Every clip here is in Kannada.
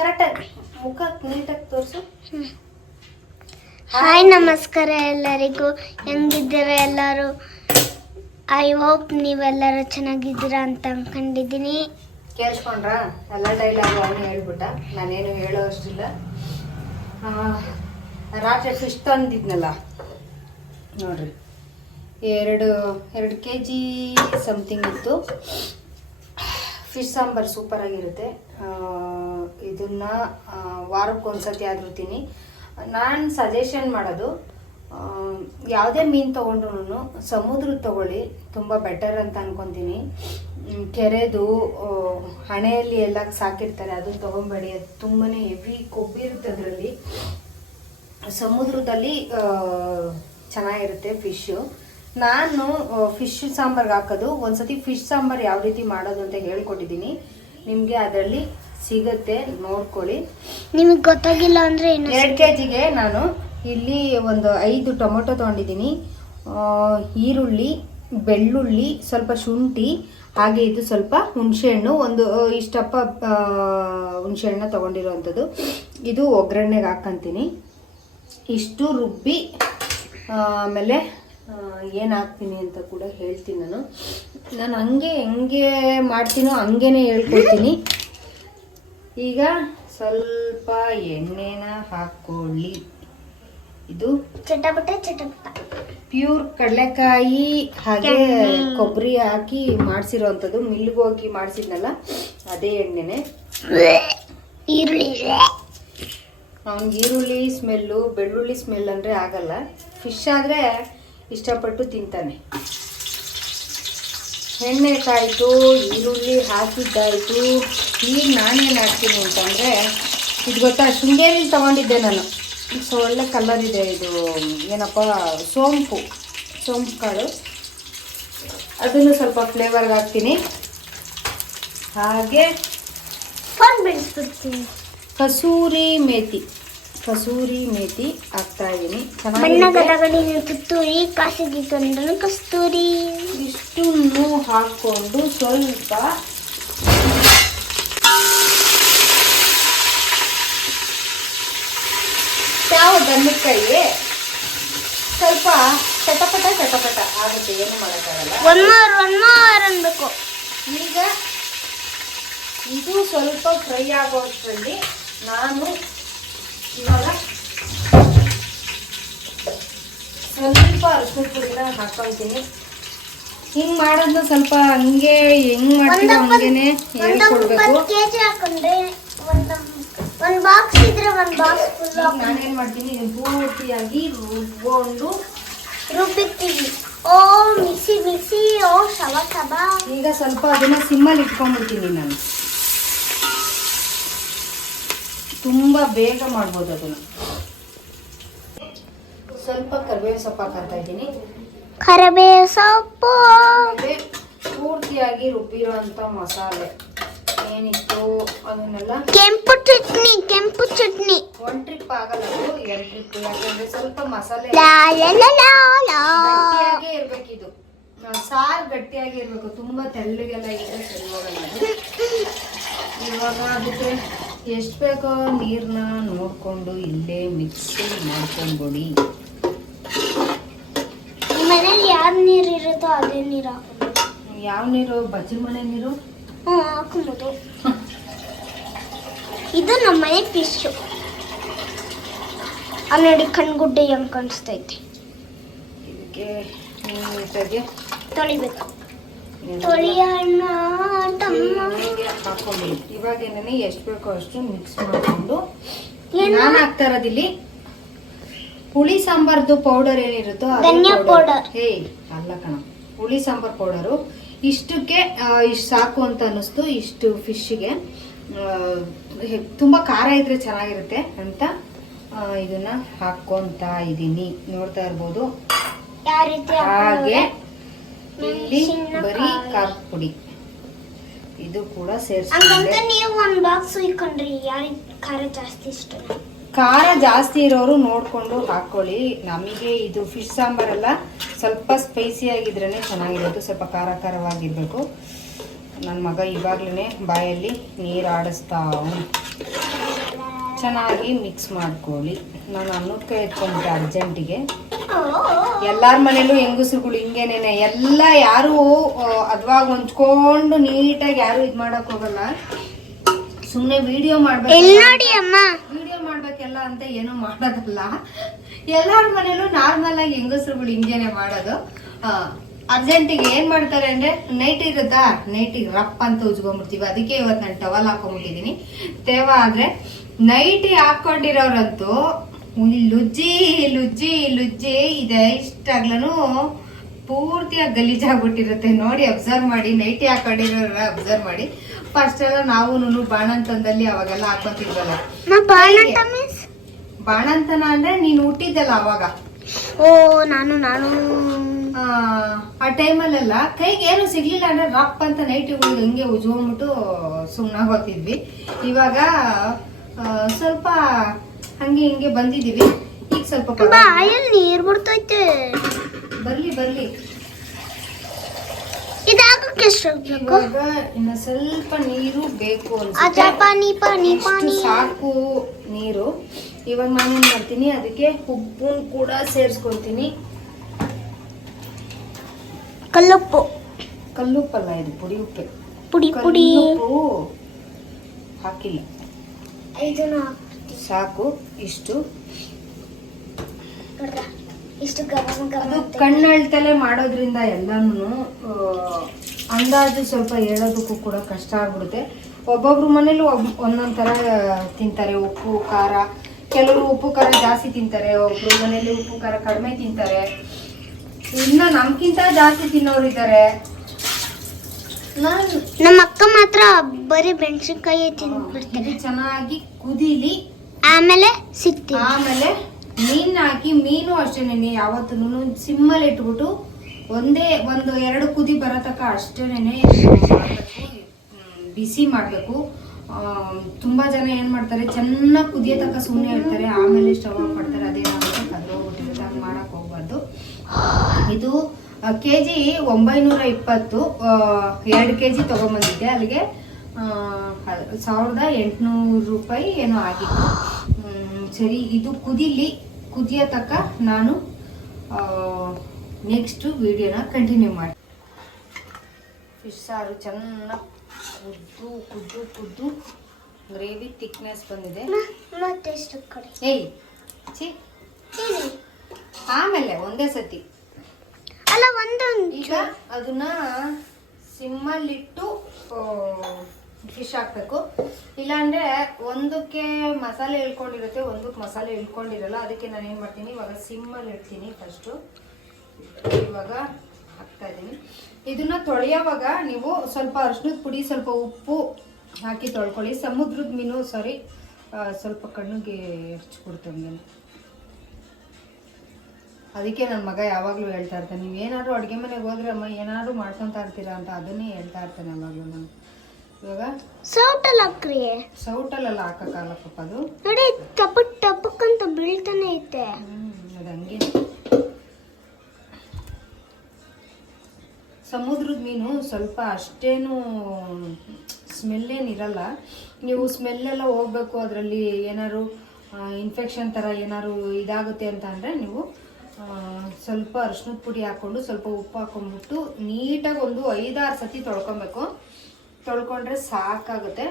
ಕರೆಕ್ಟಾಗಿ ಮುಖ ನೀಟಾಗಿ ತೋರಿಸು. ಹಾಯ್ ನಮಸ್ಕಾರ ಎಲ್ಲರಿಗೂ. ಹೆಂಗಿದ್ದೀರಾ ಎಲ್ಲರೂ? ಐ ಹೋಪ್ ನೀವೆಲ್ಲರೂ ಚೆನ್ನಾಗಿದ್ದೀರಾ ಅಂತ ಅನ್ಕೊಂಡಿದ್ದೀನಿ. ಕೇಳಿಸ್ಕೊಂಡ್ರಾ? ಎಲ್ಲ ಡೈಲಾಗ್ ಅವನು ಹೇಳ್ಬಿಟ್ಟ, ನಾನೇನು ಹೇಳೋ ಅಷ್ಟಿಲ್ಲ. ರಾತ್ರಿ ಫಿಶ್ ತಂದಿದ್ನಲ್ಲ ನೋಡ್ರಿ, ಎರಡು kg ಸಮಥಿಂಗ್ ಇತ್ತು. ಫಿಶ್ ಸಾಂಬಾರು ಸೂಪರಾಗಿರುತ್ತೆ. ಇದನ್ನು ವಾರಕ್ಕೊಂದ್ಸತಿ ಆದ್ರೂ ತಿನ್ನಿ. ನಾನು ಸಜೆಷನ್ ಮಾಡೋದು, ಯಾವುದೇ ಮೀನು ತೊಗೊಂಡ್ರು ಸಮುದ್ರದ ತೊಗೊಳ್ಳಿ, ತುಂಬ ಬೆಟರ್ ಅಂತ ಅನ್ಕೊತೀನಿ. ಕೆರೆದು ಹಣೆಯಲ್ಲಿ ಎಲ್ಲ ಸಾಕಿರ್ತಾರೆ, ಅದನ್ನು ತೊಗೊಬೇಡಿ. ಅದು ತುಂಬಾ ಹೆವಿ ಕೊಬ್ಬಿರುತ್ತೆ ಅದರಲ್ಲಿ. ಸಮುದ್ರದಲ್ಲಿ ಚೆನ್ನಾಗಿರುತ್ತೆ ಫಿಶ್ಶು. ನಾನು ಫಿಶ್ ಸಾಂಬಾರ್ಗೆ ಹಾಕೋದು, ಒಂದ್ಸತಿ ಫಿಶ್ ಸಾಂಬಾರು ಯಾವ ರೀತಿ ಮಾಡೋದು ಅಂತ ಹೇಳ್ಕೊಟ್ಟಿದ್ದೀನಿ ನಿಮಗೆ, ಅದರಲ್ಲಿ ಸಿಗುತ್ತೆ, ನೋಡ್ಕೊಳ್ಳಿ. ನಿಮಗೆ ಗೊತ್ತಾಗಿಲ್ಲ ಅಂದರೆ 2 kgಗೆ ನಾನು ಇಲ್ಲಿ ಒಂದು 5 ಟೊಮೊಟೊ ತೊಗೊಂಡಿದ್ದೀನಿ, ಈರುಳ್ಳಿ, ಬೆಳ್ಳುಳ್ಳಿ, ಸ್ವಲ್ಪ ಶುಂಠಿ, ಹಾಗೆ ಇದು ಸ್ವಲ್ಪ ಹುಣಸೆಹಣ್ಣು, ಒಂದು ಇಷ್ಟಪ್ಪ ಹುಣಸೆಹಣ್ಣು ತೊಗೊಂಡಿರೋವಂಥದ್ದು. ಇದು ಒಗ್ಗರಣೆಗೆ ಹಾಕ್ಕಂತೀನಿ. ಇಷ್ಟು ರುಬ್ಬಿ ಆಮೇಲೆ ಏನು ಹಾಕ್ತೀನಿ ಅಂತ ಕೂಡ ಹೇಳ್ತೀನಿ. ನಾನು ಹೆಂಗೆ ಮಾಡ್ತೀನೋ ಹಂಗೇನೆ ಹೇಳ್ಕೊಳ್ತೀನಿ. ಈಗ ಸ್ವಲ್ಪ ಎಣ್ಣೆನ ಹಾಕ್ಕೊಳ್ಳಿ. ಇದು ಚಟಪಟ ಪ್ಯೂರ್ ಕಡಲೆಕಾಯಿ ಹಾಗೆ ಕೊಬ್ಬರಿ ಹಾಕಿ ಮಾಡಿಸಿರೋವಂಥದ್ದು, ಮಿಲ್ಗೆ ಹೋಗಿ ಮಾಡಿಸಿದ್ನಲ್ಲ ಅದೇ ಎಣ್ಣೆನೆ. ಅವ್ನಿಗೆ ಈರುಳ್ಳಿ ಸ್ಮೆಲ್ಲು, ಬೆಳ್ಳುಳ್ಳಿ ಸ್ಮೆಲ್ ಅಂದರೆ ಆಗಲ್ಲ. ಫಿಶ್ ಆದರೆ ಇಷ್ಟಪಟ್ಟು ತಿಂತಾನೆ. ಎಣ್ಣೆ ಕಾಯಿತು, ಈರುಳ್ಳಿ ಹಾಕಿದ್ದಾಯಿತು. ಈಗ ನಾನೇನು ಹಾಕ್ತೀನಿ ಅಂತಂದರೆ, ಇದು ಗೊತ್ತಾ, ಶೃಂಗೇರಿಲಿ ತೊಗೊಂಡಿದ್ದೆ ನಾನು. ಸೊ ಒಳ್ಳೆ ಕಲರ್ ಇದೆ ಇದು, ಏನಪ್ಪ, ಸೋಂಪು ಕಾಳು, ಅದನ್ನು ಸ್ವಲ್ಪ ಫ್ಲೇವರ್ಗೆ ಹಾಕ್ತೀನಿ. ಹಾಗೆ ಕಸೂರಿ ಮೇಥಿ ಹಾಕ್ತಾ ಇದ್ದೀನಿ. ಕಸ್ತೂರಿ ಕಾಸಿಗೆ ಕಂಡ್ರು ಕಸ್ತೂರಿ. ಇಷ್ಟನ್ನು ಹಾಕ್ಕೊಂಡು ಸ್ವಲ್ಪ ಯಾವ ದನ್ನಕ್ಕಾಯಿ ಸ್ವಲ್ಪ ಚಟಪಟ ಆಗುತ್ತೆ, ಏನು ಮಾಡೋಕ್ಕಾಗಲ್ಲ. ಒನ್ ಮೋರ್ ಅನ್ಬೇಕು. ಈಗ ಇದು ಸ್ವಲ್ಪ ಫ್ರೈ ಆಗೋಷ್ಟರಲ್ಲಿ ನಾನು ಇವಾಗ ಸ್ವಲ್ಪ ಅರಿಶಿನ ಪುಡಿನ ಹಾಕ್ಕೊಳ್ತೀನಿ. ಹಿಂಗೆ ಮಾಡೋದನ್ನ ಸ್ವಲ್ಪ ಹಂಗೆ ಹೆಂಗ್ ಮಾಡ್ತೀವಿ ಹಂಗೇನೆ ಹೇಳ್ಕೊಡ್ಬೇಕು. ನಾನೇನ್ ಮಾಡ್ತೀನಿ, ಇದನ್ನ ಪೂರ್ತಿಯಾಗಿ ರುಬ್ಬಿರ್ತೀವಿ. ಮಿಕ್ಸಿ ಶವ. ಈಗ ಸ್ವಲ್ಪ ಅದನ್ನ ಸಿಮ್ಮಲ್ಲಿ ಇಟ್ಕೊಂಡ್ಬಿಡ್ತೀನಿ. ನಾನು ತುಂಬಾ ಬೇಗ ಮಾಡ್ಬೋದು ಅದನ್ನ. ಸ್ವಲ್ಪ ಕರಿಬೇವು ಸೊಪ್ಪು ಹಾಕ್ತಾ ಇದ್ದೀನಿ. ಕರಿಬೇವು ಸೊಪ್ಪು, ಪೂರ್ತಿಯಾಗಿ ರುಬ್ಬಿರೋ ಅಂತ ಮಸಾಲೆ ಏನಿತ್ತು ಅದನ್ನೆಲ್ಲ. ಕೆಂಪು ಚಟ್ನಿ 1 ಟ್ರಿಪ್ ಆಗಲ್ಲ, 2 ಟ್ರಿಪ್. ಯಾಕಂದ್ರೆ ಸ್ವಲ್ಪ ಮಸಾಲೆ ಗಟ್ಟಿಯಾಗೇ ಇರ್ಬೇಕಿದು. ಸಾರು ಗಟ್ಟಿಯಾಗಿ ಇರ್ಬೇಕು, ತುಂಬಾ ತೆಳ್ಳಗೆಲ್ಲ ಇದ್ರೆ ಸರಿ ಹೋಗಲ್ಲ. ಇವಾಗ ಅದಕ್ಕೆ ಎಷ್ಟು ಬೇಕೋ ನೀರನ್ನ ನೋಡ್ಕೊಂಡು ಇಲ್ಲೇ ಮಿಕ್ಸಿ ಮಾಡ್ಕೊಂಡ್ಬಿಡಿ. ಮನೇಲಿ ಯಾವ ನೀರು ಇರುತ್ತೋ ಅದೇ ನೀರು ಹಾಕೋದು. ಯಾವ ನೀರು? ಬಚ್ಚಲ ಮನೆ ನೀರು ಹಾಕೋಬೋದು. ಇದು ನಮ್ಮ ಮನೆ ಫಿಶು. ನೋಡಿ ಕಣ್ಗುಡ್ಡೆ ಹೆಂಗೆ ಕಾಣಿಸ್ತೈತೆ. ಇದಕ್ಕೆ ನೀಟಾಗಿ ತೊಳಿಬೇಕು. ತೊಳಿಯೋಣ ಹಾಕೊಂಡಿ. ಇವಾಗ ಏನೇ ಎಷ್ಟು ಬೇಕೋ ಅಷ್ಟು ಮಿಕ್ಸ್ ಮಾಡಿಕೊಂಡು ನಾನು ಹಾಕ್ತಾ ಇರೋದಿಲ್ಲಿ ಹುಳಿ ಸಾಂಬಾರ್ದು ಪೌಡರ್ ಏನಿರುತ್ತೋ ಧನಿಯಾ ಪೌಡರ್. ಅಲ್ಲ ಕಣ, ಹುಳಿ ಸಾಂಬಾರ್ ಪೌಡರು. ಇಷ್ಟಕ್ಕೆ ಇಷ್ಟು ಸಾಕು ಅಂತ ಅನ್ನಿಸ್ತು. ಇಷ್ಟು ಫಿಶ್ಗೆ ತುಂಬ ಖಾರ ಇದ್ರೆ ಚೆನ್ನಾಗಿರುತ್ತೆ ಅಂತ ಇದನ್ನ ಹಾಕೊಂತ ಇದ್ದೀನಿ. ನೋಡ್ತಾ ಇರ್ಬೋದು. ಹಾಗೆ ಇಲ್ಲಿ ಬರೀ ಖಾರದ ಪುಡಿ ಇದು ಕೂಡ ಸೇರಿಸ್ಕೊಂಡೆ. ನೀವು ಒಂದು ಬಾಕ್ಸ್ ಇಟ್ಕೊಂಡ್ರಿ. ಯಾರಿಗೆ ಖಾರ ಜಾಸ್ತಿ ಇಷ್ಟ? ಖಾರ ಜಾಸ್ತಿ ಇರೋರು ನೋಡ್ಕೊಂಡು ಹಾಕೊಳ್ಳಿ. ನಮಗೆ ಇದು ಫಿಶ್ ಸಾಂಬಾರೆಲ್ಲ ಸ್ವಲ್ಪ ಸ್ಪೈಸಿ ಆಗಿದ್ರೇ ಚೆನ್ನಾಗಿರೋದು, ಸ್ವಲ್ಪ ಖಾರ ಖಾರವಾಗಿರ್ಬೇಕು. ನನ್ನ ಮಗ ಇವಾಗಲೇ ಬಾಯಲ್ಲಿ ನೀರು ಆಡಿಸ್ತಾ ಅವ್ನು. ಚೆನ್ನಾಗಿ ಮಿಕ್ಸ್ ಮಾಡ್ಕೊಳ್ಳಿ. ನಾನು ಅನ್ನಕ್ಕೆ ಎತ್ಕೊಂಡ್ಬಿಟ್ಟೆ ಅರ್ಜೆಂಟಿಗೆ. ಎಲ್ಲಾರ ಮನೇಲೂ ಹೆಂಗಸ್ರುಗಳು ಹಿಂಗೇನೇನೆ, ಎಲ್ಲ ಯಾರು ಅದ್ವಾಗ ಹೊಂಚ್ಕೊಂಡು ನೀಟಾಗಿ ಯಾರು ಇದು ಮಾಡಕ್ ಹೋಗಲ್ಲ. ಸುಮ್ಮನೆ ವಿಡಿಯೋ ಮಾಡ್ಬೇಕು, ವಿಡಿಯೋ ಮಾಡ್ಬೇಕೆಲ್ಲ ಅಂತ ಏನು ಮಾಡೋದಲ್ಲ. ಎಲ್ಲಾರ ಮನೇಲೂ ನಾರ್ಮಲ್ ಆಗಿ ಹೆಂಗಸ್ರುಗಳು ಹಿಂಗೇನೆ ಮಾಡೋದು. ಅರ್ಜೆಂಟಿಗೆ ಏನ್ ಮಾಡ್ತಾರೆ ಅಂದ್ರೆ, ನೈಟ್ ಇರುತ್ತಾ, ನೈಟಿಗೆ ರಪ್ಪ ಅಂತ ಉಜ್ಕೊಂಡ್ಬಿಡ್ತೀವಿ. ಅದಕ್ಕೆ ಇವತ್ತು ನಾನು ಟವಲ್ ಹಾಕೊಂಡ್ಬಿಟ್ಟಿದೀನಿ. ತೇವ ಆದ್ರೆ ನೈಟಿ ಹಾಕೊಂಡಿರೋರಂತೂ ಲುಜ್ಜಿ ಲುಜ್ಜಿ ಲುಜ್ಜಿ ಇದೆ. ಇಷ್ಟಾಗ್ಲೂ ಪೂರ್ತಿಯಾಗಿ ಗಲೀಜಾಗ್ಬಿಟ್ಟಿರುತ್ತೆ. ನೋಡಿ ಅಬ್ಸರ್ವ್ ಮಾಡಿ, ನೈಟಿ ಹಾಕೊಂಡಿರೋರ ಅಬ್ಸರ್ವ್ ಮಾಡಿ. ಫಸ್ಟ್ ಎಲ್ಲ ನಾವು ಬಾಣಂತನದಲ್ಲಿ ಅವಾಗೆಲ್ಲ ಹಾಕೊಂತಿದ್ವಲ್ಲ. ಬಾಣಂತನ ಅಂದ್ರೆ ನೀನು ಹುಟ್ಟಿದ್ದಲ್ಲ ಅವಾಗ. ಓ ನಾನು ಆ ಟೈಮಲ್ಲೆಲ್ಲ ಕೈಗೆ ಏನು ಸಿಗ್ಲಿಲ್ಲ ಅಂದ್ರೆ ರಪ್ ಅಂತ ನೈಟಿಗಳು ಹಿಂಗೆ ಉಜ್ಕೊಂಡ್ಬಿಟ್ಟು ಸುಮ್ಮನಾಗೋತಿದ್ವಿ. ಇವಾಗ ಸ್ವಲ್ಪ ಹಂಗೆ ಹಿಂಗೆ ಬಂದಿದೀವಿ. ಈಗ ಸ್ವಲ್ಪ ನೀರ್ ಬಿಡ್ತೈತೆ. ಬರ್ಲಿ ಇವಾಗ ಇನ್ನ ಸ್ವಲ್ಪ ನೀರು ಬೇಕು ಅನ್ಸುತ್ತೆ. ಸಾಕು ನೀರು. ಇವಾಗ ನಾನೇನ್ ಮಾಡ್ತೀನಿ, ಅದಕ್ಕೆ ಉಪ್ಪು ಕೂಡ ಸೇರಿಸ್ಕೊಂತೀನಿ. ಕಲ್ಲುಪ್ಪಲ್ಲ, ಇದು ಪುಡಿ ಉಪ್ಪೆ. ಪುಡಿ ಉಪ್ಪು ಹಾಕಿಲ್ಲ, ಸಾಕು ಇಷ್ಟು. ಅದು ಕಣ್ಣಳ್ತಲೆ ಮಾಡೋದ್ರಿಂದ ಎಲ್ಲಾನು ಅಂದಾಜು ಸ್ವಲ್ಪ ಹೇಳೋದಕ್ಕೂ ಕೂಡ ಕಷ್ಟ ಆಗ್ಬಿಡುತ್ತೆ. ಒಬ್ಬೊಬ್ರು ಮನೇಲಿ ಒಂದೊಂದ್ ತರ ತಿಂತಾರೆ ಉಪ್ಪು ಖಾರ. ಕೆಲವರು ಉಪ್ಪು ಖಾರ ಜಾಸ್ತಿ ತಿಂತಾರೆ, ಒಬ್ರು ಮನೇಲಿ ಉಪ್ಪು ಖಾರ ಕಡಿಮೆ ತಿಂತಾರೆ. ಇನ್ನ ನಮ್ಗಿಂತ ಜಾಸ್ತಿ ತಿನ್ನೋರು ಇದ್ದಾರೆ. ನಮ್ಮ ಅಕ್ಕ ಮಾತ್ರ ಬರೀ ಮೆಣಸಿನ್ಕಾಯಿ ತಿಂದ್ಬಿಡ್ತಾರೆ. ಚೆನ್ನಾಗಿ ಕುದೀಲಿ, ಆಮೇಲೆ ಸಿಗ್ತೀವಿ. ಆಮೇಲೆ ಮೀನ್ ಹಾಕಿ, ಮೀನು ಅಷ್ಟೇನೆ ಯಾವತ್ತೂ ಸಿಮ್ಮಲ್ಲಿ ಇಟ್ಬಿಟ್ಟು ಒಂದೇ ಒಂದು 2 ಕುದಿ ಬರೋ ತನಕ ಅಷ್ಟೇನೆ ಬಿಸಿ ಮಾಡಬೇಕು. ತುಂಬಾ ಜನ ಏನ್ ಮಾಡ್ತಾರೆ, ಚೆನ್ನಾಗಿ ಕುದಿಯೋ ತನಕ ಸುಮ್ಮನೆ ಇರ್ತಾರೆ, ಆಮೇಲೆ ಸ್ಟವ್ ಆಫ್ ಮಾಡ್ತಾರೆ. ಅದೇನಾಗುತ್ತೆ ಕದ್ರೋಗ್ಬಿಟ್ಟಿರುತ್ತೆ. ಹಂಗೆ ಮಾಡಕ್ ಹೋಗ್ಬಾರ್ದು. ಇದು ಕೆಜಿ 920, 2 kg ತಗೊಂಬಂದಿದ್ದೆ. ಅಲ್ಲಿಗೆ 1800 ರೂಪಾಯಿ ಏನೋ ಆಗಿತ್ತು. ಸರಿ, ಇದು ಕುದಿಯೋ ತನಕ ನಾನು ನೆಕ್ಸ್ಟ್ ವಿಡಿಯೋನ ಕಂಟಿನ್ಯೂ ಮಾಡಿ. ಫಿಶ್ ಸಾರು ಚೆನ್ನಾಗಿ ಕುದ್ದು ಗ್ರೇವಿ ಥಿಕ್ನೆಸ್ ಬಂದಿದೆ. ಏಯ್ ಚಿ, ಆಮೇಲೆ ಒಂದೇ ಸತಿ ಅಲ್ಲ, ಈಗ ಅದನ್ನ ಸಿಮ್ಮಲ್ಲಿಟ್ಟು ಫಿಶ್ ಹಾಕ್ಬೇಕು. ಇಲ್ಲಾಂದ್ರೆ ಒಂದಕ್ಕೆ ಮಸಾಲೆ ಇಳ್ಕೊಂಡಿರುತ್ತೆ, ಒಂದಕ್ಕೆ ಮಸಾಲೆ ಇಳ್ಕೊಂಡಿರಲ್ಲ. ಅದಕ್ಕೆ ನಾನು ಏನು ಮಾಡ್ತೀನಿ, ಇವಾಗ ಸಿಮ್ಮಲ್ಲಿ ಇಡ್ತೀನಿ. ಫಸ್ಟು ಇವಾಗ ಹಾಕ್ತಾ ಇದ್ದೀನಿ. ಇದನ್ನ ತೊಳೆಯೋವಾಗ ನೀವು ಸ್ವಲ್ಪ ಅರಿಶಿನದ ಪುಡಿ, ಸ್ವಲ್ಪ ಉಪ್ಪು ಹಾಕಿ ತೊಳ್ಕೊಳ್ಳಿ. ಸಮುದ್ರದ ಮೀನು ಸ್ವಲ್ಪ ಕಣ್ಣಿಗೆ ಹಚ್ಕೊಡ್ತಂಗೆ. ಅದಕ್ಕೆ ನನ್ನ ಮಗ ಯಾವಾಗಲೂ ಹೇಳ್ತಾ ಇರ್ತಾನೆ, ನೀವು ಏನಾದ್ರು ಅಡುಗೆ ಮನೆಗೆ ಹೋದ್ರೆ ಅಮ್ಮ ಏನಾದ್ರು ಮಾಡ್ಕೊತಾ ಇರ್ತೀರಾ ಅಂತ. ಅದನ್ನೇ ಹೇಳ್ತಾ ಇರ್ತಾನೆ ಯಾವಾಗಲೂ. ನಾನು ಇವಾಗ ಸೌಟಲ್ಲೆಲ್ಲ ಹಾಕಕ್ಕಾಗಲ್ಲ ಪಾಪ, ಅದು ನೋಡಿ ಟಪಕ್ ಅಂತ ಬೀಳ್ತಾನೆ ಐತೆ. ಅದು ಹಂಗೆ. ಸಮುದ್ರದ ಮೀನು ಸ್ವಲ್ಪ ಅಷ್ಟೇನು ಸ್ಮೆಲ್ ಏನಿರಲ್ಲ. ನೀವು ಸ್ಮೆಲ್ಲೆಲ್ಲ ಹೋಗ್ಬೇಕು, ಅದರಲ್ಲಿ ಏನಾದ್ರು ಇನ್ಫೆಕ್ಷನ್ ಥರ ಏನಾದ್ರು ಇದಾಗುತ್ತೆ ಅಂತ ಅಂದರೆ ನೀವು ಸ್ವಲ್ಪ ಅರಿಶಿನದ ಪುಡಿ ಹಾಕ್ಕೊಂಡು ಸ್ವಲ್ಪ ಉಪ್ಪು ಹಾಕೊಂಡ್ಬಿಟ್ಟು ನೀಟಾಗಿ ಒಂದು 5-6 ಸತಿ ತೊಳ್ಕೊಬೇಕು. ತೊಳ್ಕೊಂಡ್ರೆ ಸಾಕಾಗುತ್ತೆ.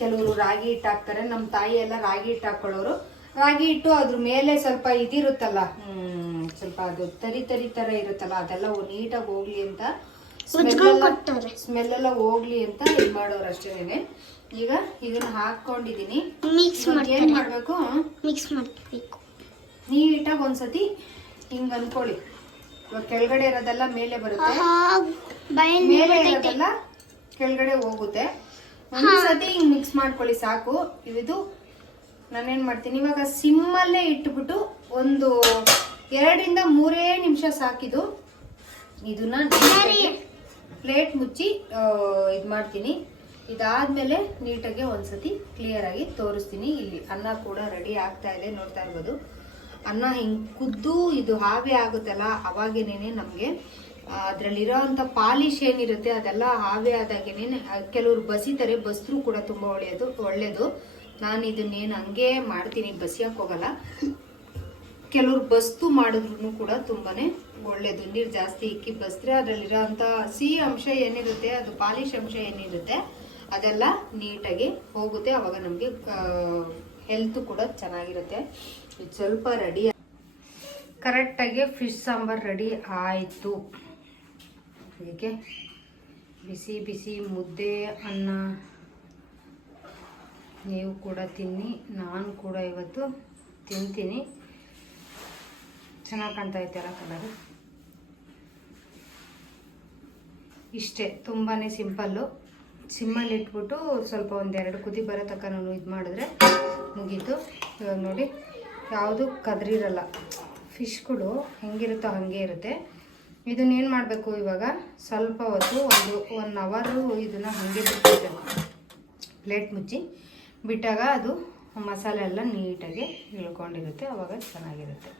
ಕೆಲವರು ರಾಗಿ ಹಿಟ್ಟು ಹಾಕ್ತಾರೆ. ನಮ್ಮ ತಾಯಿ ಎಲ್ಲ ರಾಗಿ ಹಿಟ್ಟು ಹಾಕೊಳ್ಳೋರು. ರಾಗಿ ಹಿಟ್ಟು ಅದ್ರ ಮೇಲೆ ಸ್ವಲ್ಪ ಇದಿರುತ್ತಲ್ಲ, ಸ್ವಲ್ಪ ಅದು ತರಿ ಥರ ಇರುತ್ತಲ್ಲ, ಅದೆಲ್ಲ ನೀಟಾಗಿ ಹೋಗ್ಲಿ ಅಂತ, ಸ್ಮೆಲ್ ಎಲ್ಲ ಹೋಗ್ಲಿ ಅಂತ ಇದು ಮಾಡೋರು ಅಷ್ಟೇನೆ. ಈಗ ಇದನ್ನ ಹಾಕೊಂಡಿದೀನಿ. ಏನ್ ಮಾಡ್ಬೇಕು, ಮಿಕ್ಸ್ ಮಾಡ್ಬೇಕು ನೀಟಾಗಿ ಒಂದ್ಸತಿ ಹಿಂಗ್ ಅನ್ಕೊಳ್ಳಿ. ಇವಾಗ ಕೆಳಗಡೆ ಇರೋದೆಲ್ಲ ಮೇಲೆ ಬರುತ್ತೆ, ಮೇಲೆ ಇರೋದೆಲ್ಲ ಕೆಳಗಡೆ ಹೋಗುತ್ತೆ. ಒಂದ್ಸತಿ ಹಿಂಗ್ ಮಿಕ್ಸ್ ಮಾಡ್ಕೊಳ್ಳಿ, ಸಾಕು. ಇದು ನಾನೇನ್ ಮಾಡ್ತೀನಿ, ಇವಾಗ ಸಿಮ್ಮಲ್ಲೇ ಇಟ್ಬಿಟ್ಟು ಒಂದು 2-3 ನಿಮಿಷ ಸಾಕಿದು. ಇದನ್ನ ಪ್ಲೇಟ್ ಮುಚ್ಚಿ ಇದು ಮಾಡ್ತೀನಿ. ಇದಾದ್ಮೇಲೆ ನೀಟಾಗಿ ಒಂದ್ಸತಿ ಕ್ಲಿಯರ್ ಆಗಿ ತೋರಿಸ್ತೀನಿ. ಇಲ್ಲಿ ಅನ್ನ ಕೂಡ ರೆಡಿ ಆಗ್ತಾ ಇದೆ, ನೋಡ್ತಾ ಇರ್ಬೋದು. ಅನ್ನ ಹಿಂಗ್ ಕುದ್ದು ಇದು ಹಾವಿ ಆಗುತ್ತಲ್ಲ, ಅವಾಗೇನೇನೆ ನಮಗೆ ಅದರಲ್ಲಿರೋ ಅಂಥ ಪಾಲಿಶ್ ಏನಿರುತ್ತೆ ಅದೆಲ್ಲ ಆವಿ ಆದಾಗೇನೆ ಕೆಲವರು ಬಸಿತಾರೆ, ಬಸಿದ್ರು ಕೂಡ ತುಂಬ ಒಳ್ಳೆಯದು. ನಾನು ಇದನ್ನೇನು ಹಂಗೆ ಮಾಡ್ತೀನಿ, ಬಸಿಯಕ್ಕೆ ಹೋಗಲ್ಲ. ಕೆಲವ್ರು ಬಸ್ತು ಮಾಡಿದ್ರು ಕೂಡ ತುಂಬಾ ಒಳ್ಳೆಯದು. ನೀರು ಜಾಸ್ತಿ ಇಕ್ಕಿ ಬಸಿದ್ರೆ ಅದರಲ್ಲಿರೋ ಅಂಥ ಸಿಹಿ ಅಂಶ ಏನಿರುತ್ತೆ, ಅದು ಪಾಲಿಶ್ ಅಂಶ ಏನಿರುತ್ತೆ ಅದೆಲ್ಲ ನೀಟಾಗಿ ಹೋಗುತ್ತೆ. ಆವಾಗ ನಮಗೆ ಹೆಲ್ತು ಕೂಡ ಚೆನ್ನಾಗಿರುತ್ತೆ. ಇದು ಸ್ವಲ್ಪ ರೆಡಿ ಕರೆಕ್ಟಾಗಿ ಫಿಶ್ ಸಾಂಬಾರು ರೆಡಿ ಆಯಿತು. ಇದಕ್ಕೆ ಬಿಸಿ ಬಿಸಿ ಮುದ್ದೆ ಅನ್ನ ನೀವು ಕೂಡ ತಿನ್ನಿ, ನಾನು ಕೂಡ ಇವತ್ತು ತಿಂತೀನಿ. ಚೆನ್ನಾಗಿ ಕಾಣ್ತಾ ಐತಲ್ಲ ಕಲರು. ಇಷ್ಟೇ, ತುಂಬಾ ಸಿಂಪಲ್ಲು. ಸಿಮ್ಮಲ್ಲಿ ಇಟ್ಬಿಟ್ಟು ಸ್ವಲ್ಪ ಒಂದೆರಡು ಕುದಿ ಬರೋ ತನಕ ನಾನು ಇದು ಮಾಡಿದ್ರೆ ಮುಗೀತು. ಇವಾಗ ನೋಡಿ, ಯಾವುದು ಕದರಿರಲ್ಲ. ಫಿಶ್ಗಳು ಹೆಂಗಿರುತ್ತೋ ಹಾಗೆ ಇರುತ್ತೆ. ಇದನ್ನೇನು ಮಾಡಬೇಕು, ಇವಾಗ ಸ್ವಲ್ಪ ಹೊತ್ತು ಒಂದು 1 ಅವರು ಇದನ್ನು ಹಾಗೆ ಬಿಟ್ಬಿಡ್ಬೇಕು. ಪ್ಲೇಟ್ ಮುಚ್ಚಿ ಬಿಟ್ಟಾಗ ಅದು ಮಸಾಲೆ ಎಲ್ಲ ನೀಟಾಗಿ ಇಳ್ಕೊಂಡಿರುತ್ತೆ, ಆವಾಗ ಚೆನ್ನಾಗಿರುತ್ತೆ.